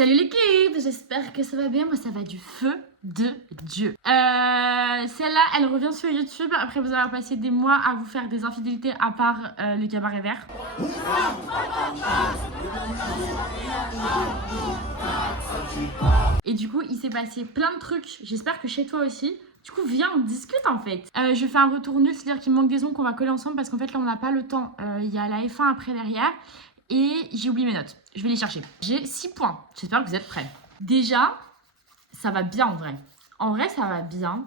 Salut l'équipe, j'espère que ça va bien, moi ça va du feu de Dieu. Celle-là, elle revient sur YouTube après vous avoir passé des mois à vous faire des infidélités à part le cabaret vert. Et du coup, il s'est passé plein de trucs, j'espère que chez toi aussi. Du coup, viens, on discute en fait. Je fais un retour nul, c'est-à-dire qu'il me manque des ongles qu'on va coller ensemble parce qu'en fait là on n'a pas le temps. Il y a la F1 après derrière. Et j'ai oublié mes notes. Je vais les chercher. J'ai 6 points. J'espère que vous êtes prêts. Déjà, ça va bien en vrai. En vrai, ça va bien.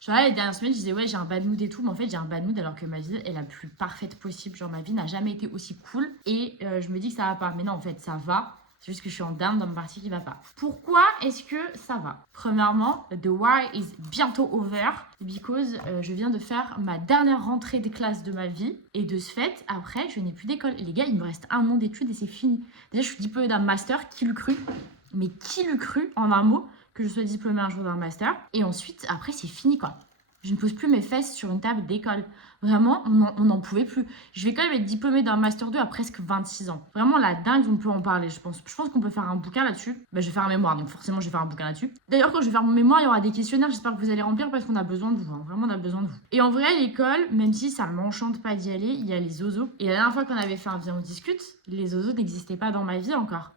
Genre là, les dernières semaines, je disais ouais, j'ai un bad mood et tout. Mais en fait, j'ai un bad mood alors que ma vie est la plus parfaite possible. Genre, ma vie n'a jamais été aussi cool. Et je me dis que ça va pas. Mais non, en fait, ça va. C'est juste que je suis en down dans ma partie qui va pas. Pourquoi est-ce que ça va? Premièrement, the war is bientôt over because je viens de faire ma dernière rentrée des classes de ma vie et de ce fait, après, je n'ai plus d'école. Les gars, il me reste un an d'études et c'est fini. Déjà, je suis diplômée d'un master, qui l'eût cru? Mais qui l'eût cru, en un mot, que je sois diplômée un jour d'un master? Et ensuite, après, c'est fini quoi. Je ne pose plus mes fesses sur une table d'école. Vraiment, on n'en pouvait plus. Je vais quand même être diplômée d'un Master 2 à presque 26 ans. Vraiment, la dingue, on peut en parler, je pense. Je pense qu'on peut faire un bouquin là-dessus. Bah, je vais faire un mémoire, donc forcément, je vais faire un bouquin là-dessus. D'ailleurs, quand je vais faire mon mémoire, il y aura des questionnaires. J'espère que vous allez remplir parce qu'on a besoin de vous. Hein. Vraiment, on a besoin de vous. Et en vrai, l'école, même si ça m'enchante pas d'y aller, il y a les zozos. Et la dernière fois qu'on avait fait un Viens, on discute, les zozos n'existaient pas dans ma vie encore.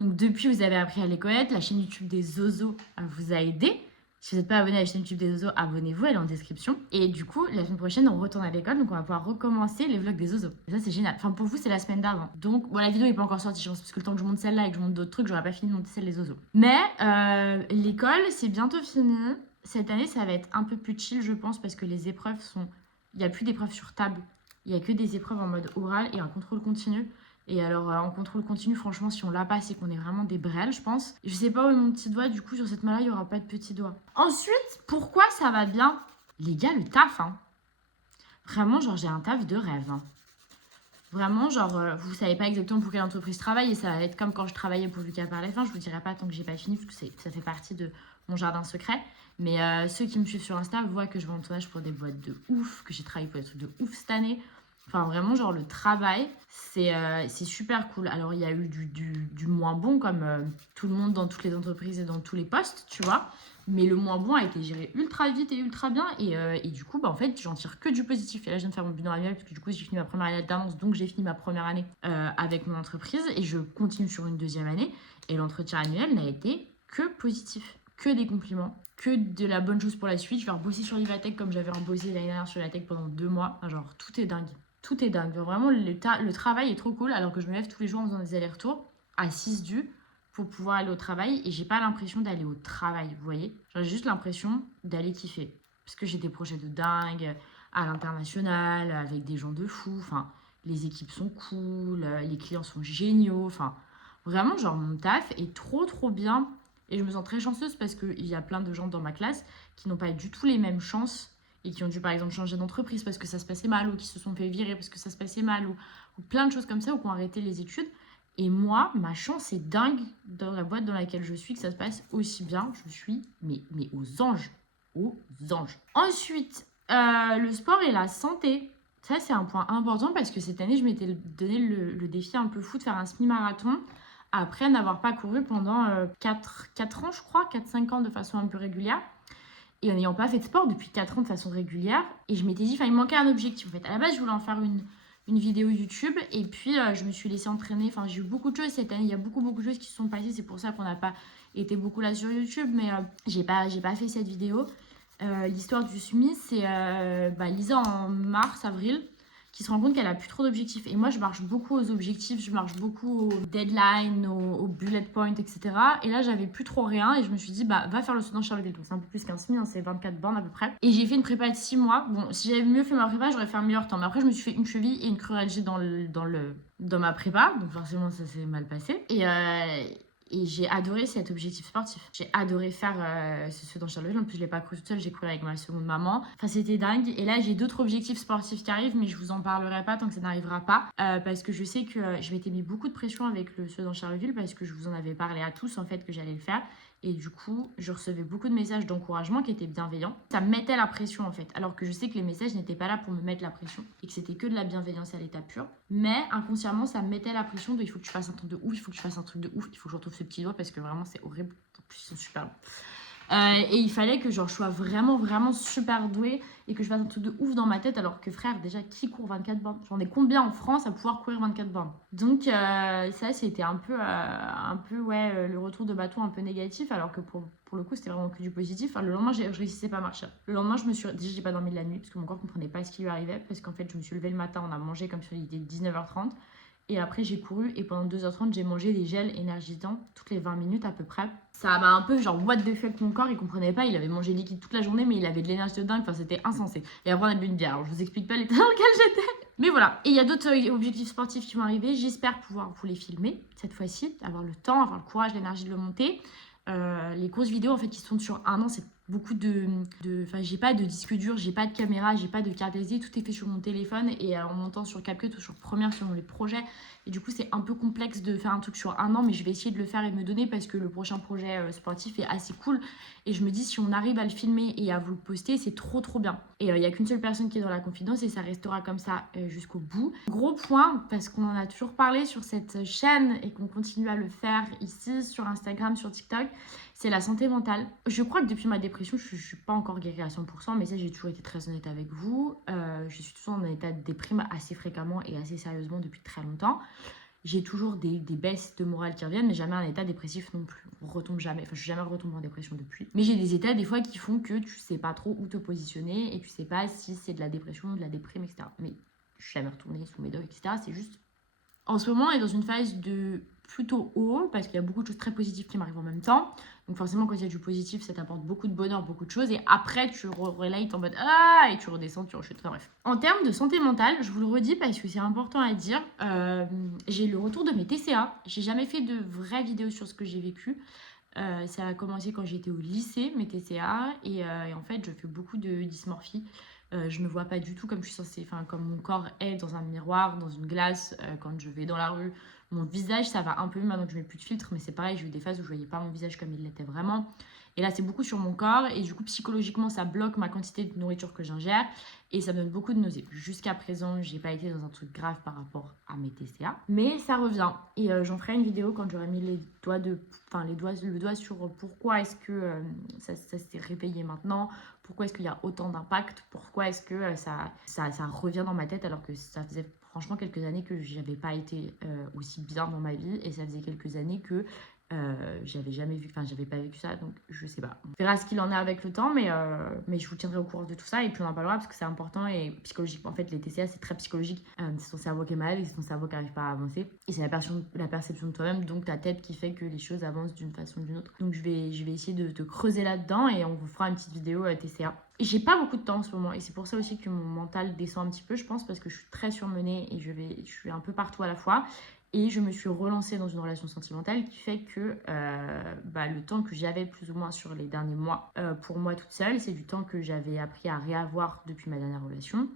Donc, depuis, vous avez appris à les connaître. La chaîne YouTube des zozos vous a aidé. Si vous n'êtes pas abonné à la chaîne YouTube des Zozos, abonnez-vous, elle est en description. Et du coup, la semaine prochaine, on retourne à l'école, donc on va pouvoir recommencer les vlogs des Zozos. Et ça, c'est génial. Enfin, pour vous, c'est la semaine d'avant. Donc, bon, la vidéo n'est pas encore sortie, je pense, parce que le temps que je monte celle-là et que je monte d'autres trucs, j'aurais pas fini de monter celle des Zozos. Mais l'école, c'est bientôt fini. Cette année, ça va être un peu plus chill, je pense, parce que les épreuves sont... Il n'y a plus d'épreuves sur table. Il n'y a que des épreuves en mode oral et un contrôle continu. Et alors, en contrôle continu, franchement, si on l'a pas, c'est qu'on est vraiment des brels, je pense. Je sais pas où est mon petit doigt, du coup, sur cette main-là, il y aura pas de petit doigt. Ensuite, pourquoi ça va bien? Les gars, le taf, hein. Vraiment, genre, j'ai un taf de rêve, hein. Vraiment, genre, vous savez pas exactement pour quelle entreprise je travaille et ça va être comme quand je travaillais pour Lucas par la fin. Je vous dirai pas tant que j'ai pas fini parce que ça fait partie de mon jardin secret. Mais ceux qui me suivent sur Insta voient que je vais en tournage pour des boîtes de ouf, que j'ai travaillé pour des trucs de ouf cette année. Enfin, vraiment, genre, le travail, c'est super cool. Alors, il y a eu du moins bon, comme tout le monde dans toutes les entreprises et dans tous les postes, tu vois. Mais le moins bon a été géré ultra vite et ultra bien. Et du coup, bah, en fait, j'en tire que du positif. Et là, je viens de faire mon bilan annuel parce que du coup, j'ai fini ma première année d'alternance. Donc, j'ai fini ma première année avec mon entreprise. Et je continue sur une deuxième année. Et l'entretien annuel n'a été que positif. Que des compliments. Que de la bonne chose pour la suite. Je vais rebosser sur l'Ivatech comme j'avais rebossé l'année dernière sur la tech pendant 2 mois. Enfin, genre, tout est dingue. Tout est dingue. Vraiment, le travail est trop cool alors que je me lève tous les jours en faisant des allers-retours à 6 du pour pouvoir aller au travail et j'ai pas l'impression d'aller au travail, vous voyez. J'ai juste l'impression d'aller kiffer. Parce que j'ai des projets de dingue à l'international, avec des gens de fou. Enfin, les équipes sont cool, les clients sont géniaux. Enfin, vraiment, genre, mon taf est trop bien. Et je me sens très chanceuse parce qu'il y a plein de gens dans ma classe qui n'ont pas du tout les mêmes chances et qui ont dû par exemple changer d'entreprise parce que ça se passait mal ou qui se sont fait virer parce que ça se passait mal ou plein de choses comme ça ou qui ont arrêté les études. Et moi, ma chance est dingue dans la boîte dans laquelle je suis que ça se passe aussi bien. Je suis mais aux anges. Aux anges. Ensuite, le sport et la santé. Ça, c'est un point important parce que cette année, je m'étais donné le défi un peu fou de faire un semi-marathon après n'avoir pas couru pendant 4 ans, je crois, 4-5 ans de façon un peu régulière. Et en n'ayant pas fait de sport depuis 4 ans de façon régulière. Et je m'étais dit, il manquait un objectif. En fait, à la base, je voulais en faire une vidéo YouTube. Et puis, je me suis laissée entraîner. Enfin, j'ai eu beaucoup de choses cette année. Il y a beaucoup de choses qui se sont passées. C'est pour ça qu'on n'a pas été beaucoup là sur YouTube. Mais j'ai pas fait cette vidéo. L'histoire du SMI, c'est Lisa en mars, avril, qui se rend compte qu'elle a plus trop d'objectifs. Et moi, je marche beaucoup aux objectifs, je marche beaucoup aux deadlines, aux bullet points, etc. Et là, j'avais plus trop rien et je me suis dit, va faire le saut dans Charleville. Donc, c'est un peu plus qu'un semi, hein, c'est 24 bornes à peu près. Et j'ai fait une prépa de 6 mois. Bon, si j'avais mieux fait ma prépa, j'aurais fait un meilleur temps. Mais après, je me suis fait une cheville et une crue algée dans ma prépa. Donc, forcément, ça s'est mal passé. Et j'ai adoré cet objectif sportif. J'ai adoré faire ce saut dans Charleville. En plus, je ne l'ai pas cru toute seule, j'ai couru avec ma seconde maman. Enfin, c'était dingue. Et là, j'ai d'autres objectifs sportifs qui arrivent, mais je vous en parlerai pas tant que ça n'arrivera pas. Parce que je sais que je m'étais mis beaucoup de pression avec le saut dans Charleville parce que je vous en avais parlé à tous, en fait, que j'allais le faire. Et du coup, je recevais beaucoup de messages d'encouragement qui étaient bienveillants. Ça me mettait la pression, en fait. Alors que je sais que les messages n'étaient pas là pour me mettre la pression et que c'était que de la bienveillance à l'état pur. Mais inconsciemment, ça me mettait la pression de il faut que tu fasses un truc de ouf, il faut que tu fasses un truc de ouf, il faut que je retrouve ce petit doigt parce que vraiment c'est horrible. En plus, ils sont super longs. Et il fallait que genre, je sois vraiment super douée et que je fasse un truc de ouf dans ma tête alors que frère, déjà qui court 24 bornes? J'en ai combien en France à pouvoir courir 24 bornes? Donc ça c'était un peu ouais, le retour de bâton un peu négatif alors que pour le coup c'était vraiment que du positif. Enfin, le lendemain je réussissais pas à marcher. Le lendemain déjà j'ai pas dormi de la nuit parce que mon corps comprenait pas ce qui lui arrivait parce qu'en fait je me suis levée le matin, on a mangé comme si il était 19h30. Et après, j'ai couru et pendant 2h30, j'ai mangé des gels énergisants toutes les 20 minutes à peu près. Ça m'a un peu genre what the fuck, mon corps, il comprenait pas. Il avait mangé liquide toute la journée, mais il avait de l'énergie de dingue. Enfin, c'était insensé. Et après, on a bu une bière. Alors, je vous explique pas l'état dans lequel j'étais. Mais voilà. Et il y a d'autres objectifs sportifs qui vont arriver. J'espère pouvoir vous les filmer cette fois-ci, avoir le temps, avoir le courage, l'énergie de le monter. Les grosses vidéos en fait qui se tournent sur un an, c'est beaucoup enfin j'ai pas de disque dur, j'ai pas de caméra, j'ai pas de carte SD, tout est fait sur mon téléphone et en montant sur CapCut ou sur Premiere selon les projets. Et du coup c'est un peu complexe de faire un truc sur un an, mais je vais essayer de le faire et de me donner parce que le prochain projet sportif est assez cool et je me dis si on arrive à le filmer et à vous le poster, c'est trop bien. Et il y a qu'une seule personne qui est dans la confidence et ça restera comme ça jusqu'au bout. Gros point, parce qu'on en a toujours parlé sur cette chaîne et qu'on continue à le faire ici sur Instagram, sur TikTok, c'est la santé mentale. Je crois que depuis ma dépression, je ne suis pas encore guérie à 100%, mais ça, j'ai toujours été très honnête avec vous. Je suis toujours en état de déprime assez fréquemment et assez sérieusement depuis très longtemps. J'ai toujours des baisses de morale qui reviennent, mais jamais un état dépressif non plus. On retombe jamais. Enfin, je suis jamais retombée en dépression depuis. Mais j'ai des états des fois qui font que tu sais pas trop où te positionner et tu sais pas si c'est de la dépression ou de la déprime, etc. Mais je suis jamais retournée sous mes doigts, etc. C'est juste... En ce moment, on est dans une phase de plutôt haut parce qu'il y a beaucoup de choses très positives qui m'arrivent en même temps. Donc forcément, quand il y a du positif, ça t'apporte beaucoup de bonheur, beaucoup de choses. Et après, tu relates en mode ah et tu redescends, tu rechutes. Enfin bref. En termes de santé mentale, je vous le redis parce que c'est important à dire. J'ai le retour de mes TCA. J'ai jamais fait de vraies vidéos sur ce que j'ai vécu. Ça a commencé quand j'étais au lycée, mes TCA. Et en fait, je fais beaucoup de dysmorphie. Je me vois pas du tout comme je suis censée, enfin comme mon corps est dans un miroir, dans une glace, quand je vais dans la rue. Mon visage, ça va un peu mieux maintenant que je mets plus de filtre, mais c'est pareil, j'ai eu des phases où je voyais pas mon visage comme il l'était vraiment. Et là, c'est beaucoup sur mon corps et du coup, psychologiquement, ça bloque ma quantité de nourriture que j'ingère et ça me donne beaucoup de nausées. Jusqu'à présent, j'ai pas été dans un truc grave par rapport à mes TCA, mais ça revient. Et j'en ferai une vidéo quand j'aurai mis le doigt sur pourquoi est-ce que ça s'est réveillé maintenant, pourquoi est-ce qu'il y a autant d'impact, pourquoi est-ce que ça revient dans ma tête alors que ça faisait franchement quelques années que j'avais pas été aussi bien dans ma vie et ça faisait quelques années que j'avais pas vécu ça, donc je sais pas. On verra ce qu'il en est avec le temps, mais je vous tiendrai au courant de tout ça et puis on en parlera parce que c'est important et psychologiquement. En fait, les TCA, c'est très psychologique. C'est ton cerveau qui est malade et c'est ton cerveau qui n'arrive pas à avancer. Et c'est la perception de toi-même, donc ta tête qui fait que les choses avancent d'une façon ou d'une autre. Donc je vais essayer de te creuser là-dedans et on vous fera une petite vidéo TCA. Et j'ai pas beaucoup de temps en ce moment et c'est pour ça aussi que mon mental descend un petit peu, je pense, parce que je suis très surmenée et je suis un peu partout à la fois. Et je me suis relancée dans une relation sentimentale qui fait que le temps que j'avais plus ou moins sur les derniers mois pour moi toute seule, c'est du temps que j'avais appris à réavoir depuis ma dernière relation.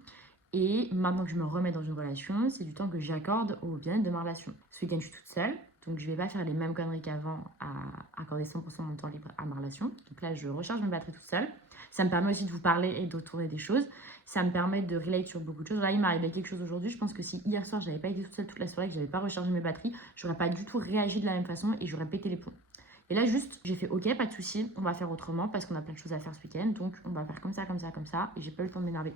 Et maintenant que je me remets dans une relation, c'est du temps que j'accorde au bien-être de ma relation. Ce week-end, je suis toute seule, donc je vais pas faire les mêmes conneries qu'avant à accorder 100% de mon temps libre à ma relation. Donc là, je recharge mes batteries toute seule. Ça me permet aussi de vous parler et de tourner des choses. Ça me permet de relate sur beaucoup de choses. Là, il m'est arrivé quelque chose aujourd'hui. Je pense que si hier soir, j'avais pas été toute seule toute la soirée, que j'avais pas rechargé mes batteries, j'aurais pas du tout réagi de la même façon et j'aurais pété les plombs. Et là, juste, j'ai fait ok, pas de souci, on va faire autrement parce qu'on a plein de choses à faire ce week-end. Donc, on va faire comme ça. Et j'ai pas eu le temps de m'énerver.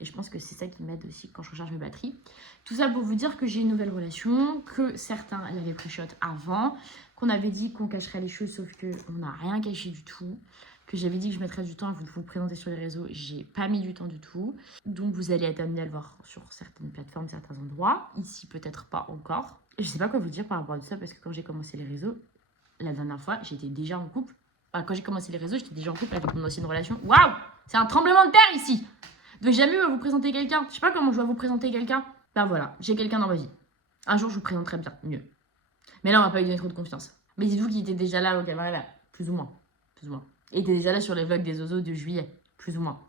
Et je pense que c'est ça qui m'aide aussi quand je recharge mes batteries. Tout ça pour vous dire que j'ai une nouvelle relation, que certains l'avaient pré-shot avant, qu'on avait dit qu'on cacherait les choses, sauf qu'on n'a rien caché du tout. Que j'avais dit que je mettrais du temps à vous présenter sur les réseaux, j'ai pas mis du temps du tout. Donc vous allez être amené à le voir sur certaines plateformes, certains endroits. Ici peut-être pas encore. Je sais pas quoi vous dire par rapport à tout ça parce que quand j'ai commencé les réseaux, la dernière fois, j'étais déjà en couple. Enfin, quand j'ai commencé les réseaux, j'étais déjà en couple avec mon ancienne relation. Waouh! C'est un tremblement de terre ici! Donc jamais eu à vous présenter quelqu'un. Je sais pas comment je dois vous présenter quelqu'un. Ben voilà, j'ai quelqu'un dans ma vie. Un jour je vous présenterai bien, mieux. Mais là on va pas lui donner trop de confiance. Mais dites-vous qu'il était déjà là au cabaret, plus ou moins. Il était déjà là sur les vlogs des Ozo de juillet, plus ou moins.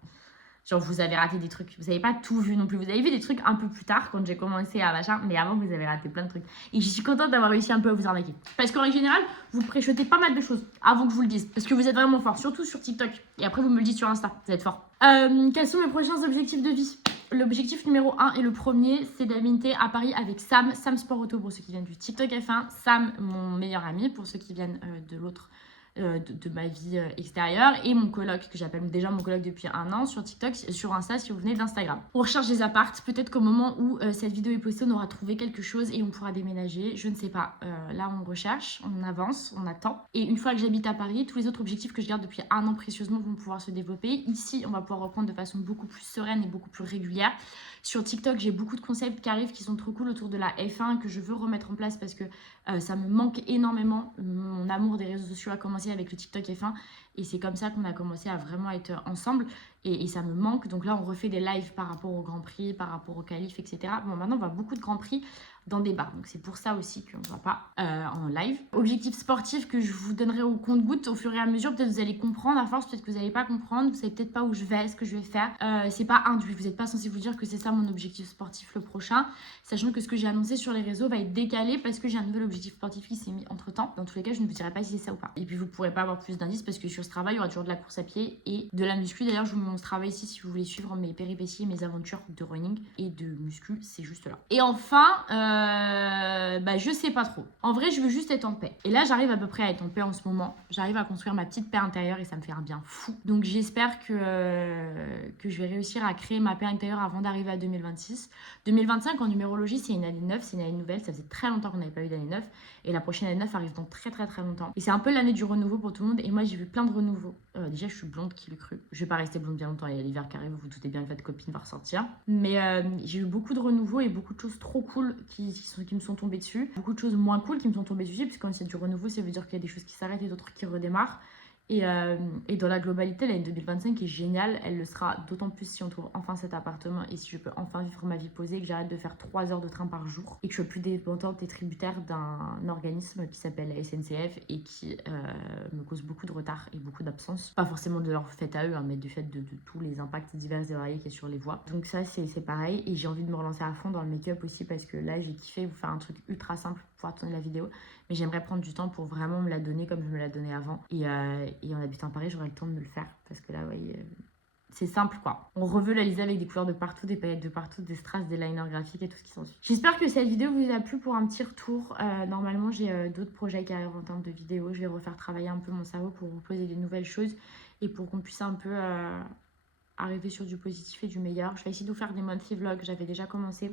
Genre, vous avez raté des trucs. Vous n'avez pas tout vu non plus. Vous avez vu des trucs un peu plus tard, quand j'ai commencé à machin. Mais avant, vous avez raté plein de trucs. Et je suis contente d'avoir réussi un peu à vous arnaquer. Parce qu'en général, vous préchotez pas mal de choses avant que je vous le dise. Parce que vous êtes vraiment fort, surtout sur TikTok. Et après, vous me le dites sur Insta. Vous êtes fort. Quels sont mes prochains objectifs de vie? L'objectif numéro 1 et le premier, c'est d'habiter à Paris avec Sam Sport Auto pour ceux qui viennent du TikTok F1, Sam, mon meilleur ami, pour ceux qui viennent de l'autre de ma vie extérieure, et mon coloc que j'appelle déjà mon coloc depuis 1 an sur TikTok, sur Insta si vous venez d'Instagram. On recherche des appartes, peut-être qu'au moment où cette vidéo est postée on aura trouvé quelque chose et on pourra déménager, je ne sais pas. Là on recherche, on avance, on attend, et une fois que j'habite à Paris, tous les autres objectifs que je garde depuis 1 an précieusement vont pouvoir se développer. Ici on va pouvoir reprendre de façon beaucoup plus sereine et beaucoup plus régulière. Sur TikTok j'ai beaucoup de concepts qui arrivent qui sont trop cool autour de la F1 que je veux remettre en place parce que ça me manque énormément. Mon amour des réseaux sociaux a commencé avec le TikTok F1 et c'est comme ça qu'on a commencé à vraiment être ensemble et ça me manque. Donc là on refait des lives par rapport au Grand Prix, par rapport au qualif, etc. Bon, maintenant on voit beaucoup de Grand Prix dans des bars, donc c'est pour ça aussi qu'on ne voit pas en live. Objectif sportif que je vous donnerai au compte-gouttes au fur et à mesure, peut-être vous allez comprendre, à force peut-être que vous n'allez pas comprendre, vous savez peut-être pas où je vais, ce que je vais faire, c'est pas induit, vous n'êtes pas censé vous dire que c'est ça mon objectif sportif le prochain, sachant que ce que j'ai annoncé sur les réseaux va être décalé parce que j'ai un nouvel objectif sportif qui s'est mis entre temps. Dans tous les cas je ne vous dirai pas si c'est ça ou pas, et puis vous pourrez pas avoir plus d'indices parce que sur ce travail il y aura toujours de la course à pied et de la muscu. D'ailleurs je vous mets mon travail ici si vous voulez suivre mes péripéties, mes aventures de running et de muscu, c'est juste là. Et enfin je sais pas trop. En vrai, je veux juste être en paix. Et là, j'arrive à peu près à être en paix en ce moment. J'arrive à construire ma petite paix intérieure et ça me fait un bien fou. Donc, j'espère que je vais réussir à créer ma paix intérieure avant d'arriver à 2026. 2025, en numérologie, c'est une année 9, c'est une année nouvelle. Ça faisait très longtemps qu'on n'avait pas eu d'année 9. Et la prochaine année 9 arrive dans très très très longtemps. Et c'est un peu l'année du renouveau pour tout le monde. Et moi, j'ai vu plein de renouveaux. Déjà, je suis blonde, qui l'eût cru. Je vais pas rester blonde bien longtemps. Il y a l'hiver qui arrive, vous vous doutez bien que votre copine va ressortir. Mais j'ai eu beaucoup de renouveaux et beaucoup de choses trop cool qui me sont tombées dessus. Beaucoup de choses moins cool qui me sont tombées dessus, puisque quand c'est du renouveau, ça veut dire qu'il y a des choses qui s'arrêtent et d'autres qui redémarrent. Et dans la globalité, l'année 2025 est géniale. Elle le sera d'autant plus si on trouve enfin cet appartement et si je peux enfin vivre ma vie posée, que j'arrête de faire 3 heures de train par jour et que je sois plus dépendante et tributaire d'un organisme qui s'appelle la SNCF et qui me cause beaucoup de retard et beaucoup d'absence. Pas forcément de leur fait à eux, mais du fait de tous les impacts divers et variés qu'il y a sur les voies. Donc ça, c'est pareil. Et j'ai envie de me relancer à fond dans le make-up aussi parce que là, j'ai kiffé vous faire un truc ultra simple pour pouvoir tourner la vidéo. Mais j'aimerais prendre du temps pour vraiment me la donner comme je me la donnais avant. Et en habitant à Paris, j'aurai le temps de me le faire. Parce que là, vous voyez, c'est simple quoi. On reveut la Lisa avec des couleurs de partout, des paillettes de partout, des strass, des liners graphiques et tout ce qui s'ensuit. J'espère que cette vidéo vous a plu pour un petit retour. Normalement, j'ai d'autres projets qui arrivent en termes de vidéos. Je vais refaire travailler un peu mon cerveau pour vous poser des nouvelles choses et pour qu'on puisse un peu arriver sur du positif et du meilleur. Je vais essayer de vous faire des monthly vlogs. J'avais déjà commencé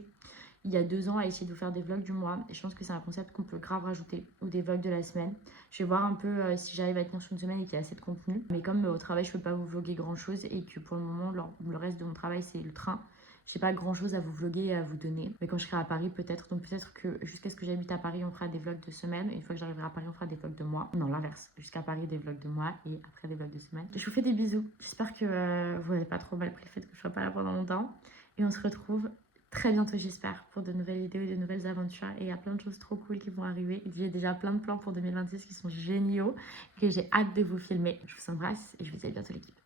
il y a 2 ans à essayer de vous faire des vlogs du mois et je pense que c'est un concept qu'on peut grave rajouter, ou des vlogs de la semaine. Je vais voir un peu si j'arrive à tenir sur une semaine et qu'il y a assez de contenu, mais comme au travail je peux pas vous vlogger grand chose et que pour le moment le reste de mon travail c'est le train, j'ai pas grand chose à vous vlogger et à vous donner, mais quand je serai à Paris peut-être, donc peut-être que jusqu'à ce que j'habite à Paris on fera des vlogs de semaine et une fois que j'arriverai à Paris on fera des vlogs de mois, non l'inverse, jusqu'à Paris des vlogs de mois et après des vlogs de semaine. Je vous fais des bisous, j'espère que vous n'avez pas trop mal pris le fait que je sois pas là pendant longtemps et on se retrouve très bientôt j'espère pour de nouvelles vidéos et de nouvelles aventures et il y a plein de choses trop cool qui vont arriver. J'ai déjà plein de plans pour 2026 qui sont géniaux que j'ai hâte de vous filmer. Je vous embrasse et je vous dis à bientôt l'équipe.